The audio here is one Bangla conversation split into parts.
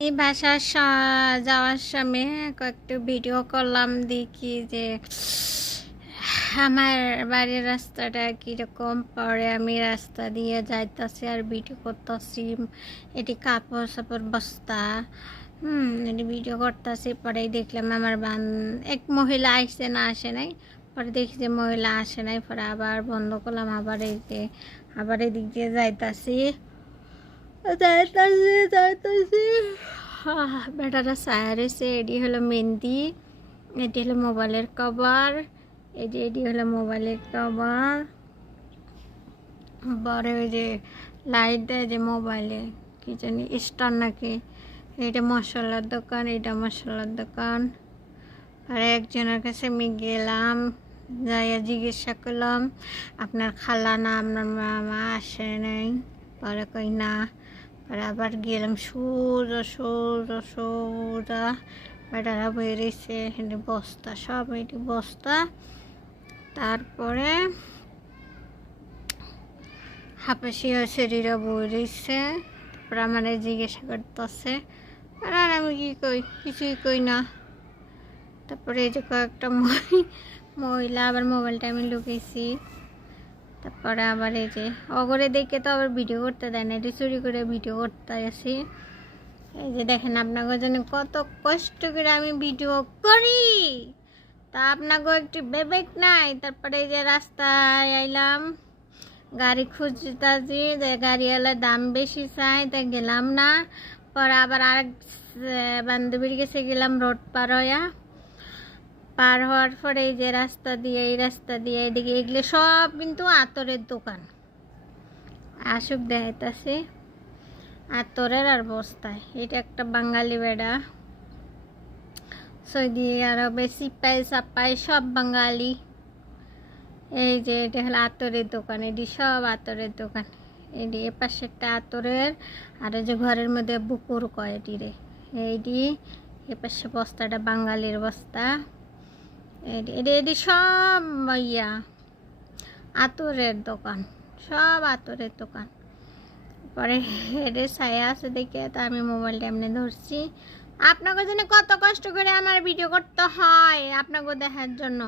এই বাসার স- যাওয়ার সময় কয়েকটা ভিডিও করলাম দেখি যে আমার বাড়ির রাস্তাটা কীরকম পরে আমি রাস্তা দিয়ে যাইতাছি আর ভিডিও করতেছি। এটি কাপড় সাপড় বস্তা হুম এটি ভিডিও করতেছি। পরেই দেখলাম আমার বান এক মহিলা আসছে না আসে নাই। পরে দেখি যে মহিলা আসে নাই পরে আবার বন্ধ করলাম আবার এই যে আবার এদিক দিয়ে যাইতাছি। যাইতাছি আহ, বেটারা সায়া রয়েছে এটি হলো মেহেন্দি, এটি হলো মোবাইলের কভার এটি এটি হলো মোবাইলের কভার। বড় ওই যে লাইট দেয় যে মোবাইলে, কি জানি, স্টার নাকি, এটা মশলার দোকান, এটা মশলার দোকান। আর একজনের কাছে আমি গেলাম, যাইয়া জিজ্ঞাসা করলাম, আপনার খালা না, আপনার মামা আসে নাই? পরে কই, না। পরে আবার গেলাম সোজা সোজা সোজা। বেটারা বেরিয়েছে এটি বস্তা, সব এটি বস্তা। তারপরে হাফাসিয়া শরীরে বেরিয়েছে তারপরে আমার জিজ্ঞাসা করতেছে, আর আর আমি কি কই? কিছুই কই না। তারপরে এই যে কয়েকটা মহি- মহিলা, আবার মোবাইলটা আমি লুকিয়েছি তারপরে আবার এই যে অগরে দেখে তো আবার ভিডিও করতে দেয় না এটি চুরি করে ভিডিও করতে আসি। এই যে দেখেন আপনাদের জন্য কত কষ্ট করে আমি ভিডিও করি। তা আপনাকেও একটু বেবেক নাই? তারপরে এই যে রাস্তায় আইলাম, গাড়ি খুঁজতেছি, যে গাড়িওয়ালার দাম বেশি চাই তাই গেলাম না। পরে আবার আরেক বান্ধবীর কাছে গেলাম রোড পার হইয়া। পার হওয়ার পরে এই যে রাস্তা দিয়ে, এই রাস্তা দিয়ে, এদিকে এগুলো সব কিন্তু আতরের দোকান। আসুক দেখাইতাছে। আতরের আর বস্তায়। এটা একটা বাঙালি বেড়া। সৌদি আরবে সিপাই, সাপাই, সব বাঙালি। এই যে এটা হলো আতরের দোকান। এটি সব আতরের দোকান। এটি এ পাশে একটা আতরের, আর যে ঘরের মধ্যে বুকুর কয় এটি রে। এইটি এ পাশে বস্তাটা বাঙালির বস্তা। এটি এটি সব ইয়া, আতরের দোকান, সব আতরের দোকান। পরে হেডে ছায়া আছে দেখে তা আমি মোবাইলটা এমনি ধরছি। আপনাকে জন্য কত কষ্ট করে আমার ভিডিও করতে হয় আপনাকে দেখার জন্য।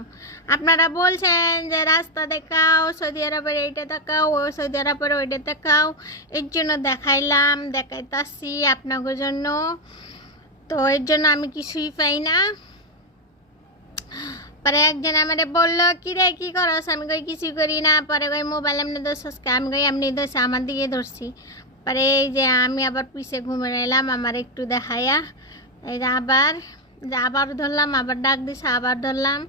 আপনারা বলছেন যে, রাস্তা দেখাও, সৌদি আরবের এইটা দেখাও, ও সৌদি আরবের ওইটা দেখাও। এর জন্য দেখাইলাম, দেখাইতাছি আপনাদের জন্য। তো এর জন্য আমি কিছুই পাই না। পরে একজন আমারে বলল কি রে কি করস? আমি কই কিছু করি না। পরে কই, মোবাইল এমনি ধরছস কে? আমি কই, এমনি দোষ আমার দিকে ধরছি। পরে এই যে আমি আবার পিছে ঘুমে এলাম, আমার একটু দেখাইয়া এই যে আবার আবার ধরলাম, আবার ডাক দিছে, আবার ধরলাম।